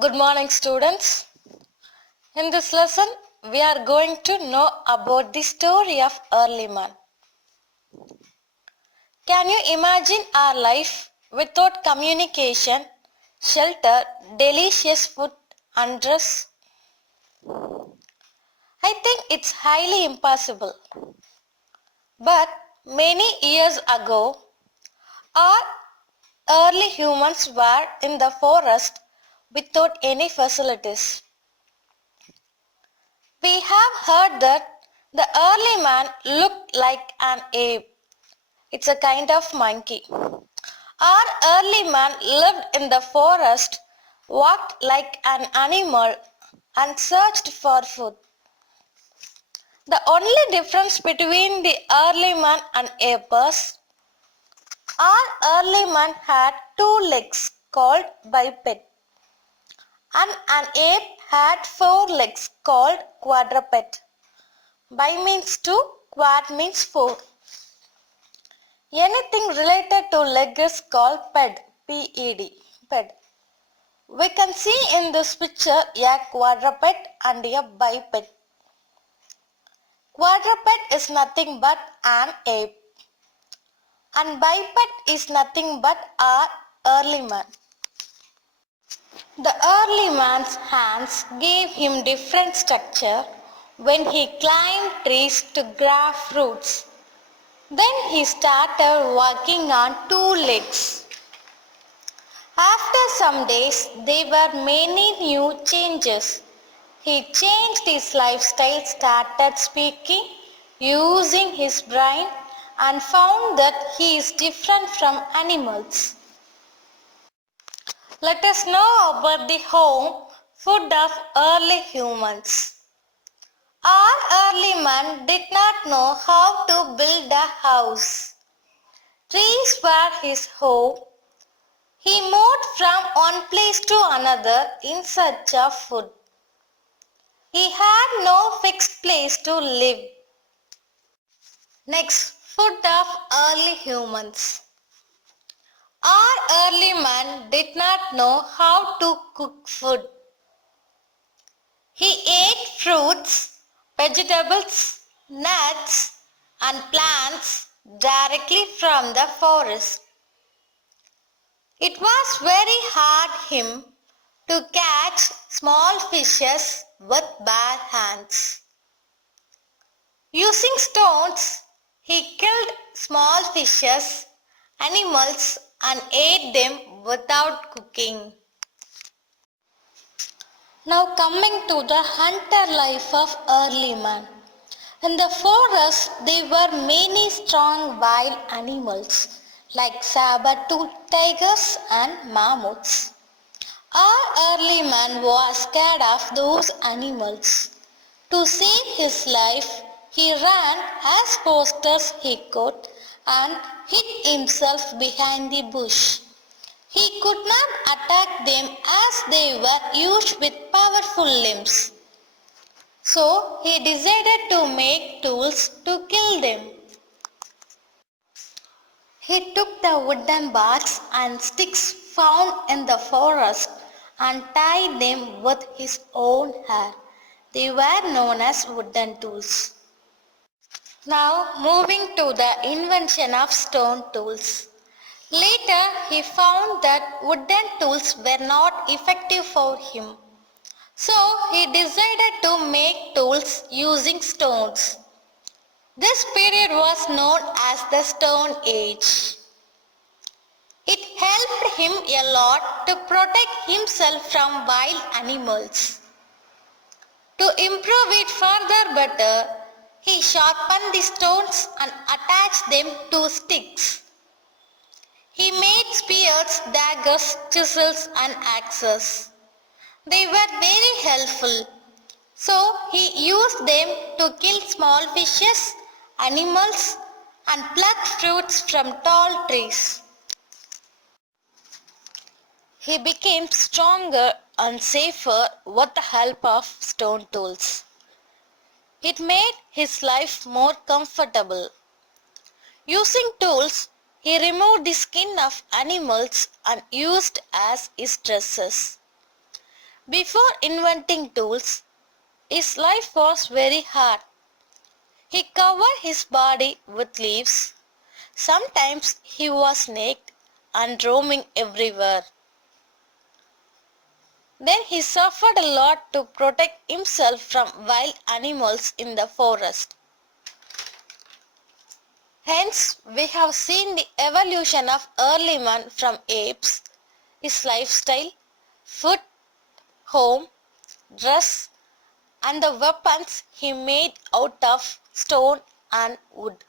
Good morning, students. In this lesson, we are going to know about the story of early man. Can you imagine our life without communication, shelter, delicious food, and dress? I think it's highly impossible. But many years ago, our early humans were in the forest without any facilities. We have heard that the early man looked like an ape. It's a kind of monkey. Our early man lived in the forest, walked like an animal, and searched for food. The only difference between the early man and ape was our early man had two legs called biped, and an ape had four legs called quadruped. Bi means two, quad means four. Anything related to leg is called ped, P-E-D, ped. We can see in this picture a quadruped and a biped. Quadruped is nothing but an ape, and biped is nothing but our early man. The early man's hands gave him different structure when he climbed trees to grab fruits. Then he started walking on two legs. After some days, there were many new changes. He changed his lifestyle, started speaking, using his brain, and found that he is different from animals. Let us know about the home food of early humans. Our early man did not know how to build a house. Trees were his home. He moved from one place to another in search of food. He had no fixed place to live. Next, food of early humans. Our early man did not know how to cook food. He ate fruits, vegetables, nuts, and plants directly from the forest. It was very hard him to catch small fishes with bare hands. Using stones, he killed small fishes, animals, and ate them without cooking. Now coming to the hunter life of early man. In the forest there were many strong wild animals like saber-toothed tigers and mammoths. Our early man was scared of those animals. To save his life, he ran as fast as he could and hid himself behind the bush. He could not attack them as they were huge with powerful limbs. So he decided to make tools to kill them. He took the wooden bars and sticks found in the forest and tied them with his own hair. They were known as wooden tools. Now moving to the invention of stone tools. Later he found that wooden tools were not effective for him. So he decided to make tools using stones. This period was known as the Stone Age. It helped him a lot to protect himself from wild animals. To improve it further better, he sharpened the stones and attached them to sticks. He made spears, daggers, chisels and axes. They were very helpful. So he used them to kill small fishes, animals and pluck fruits from tall trees. He became stronger and safer with the help of stone tools. It made his life more comfortable. Using tools, he removed the skin of animals and used as his dresses. Before inventing tools, his life was very hard. He covered his body with leaves. Sometimes he was naked and roaming everywhere. Then he suffered a lot to protect himself from wild animals in the forest. Hence, we have seen the evolution of early man from apes, his lifestyle, food, home, dress, and the weapons he made out of stone and wood.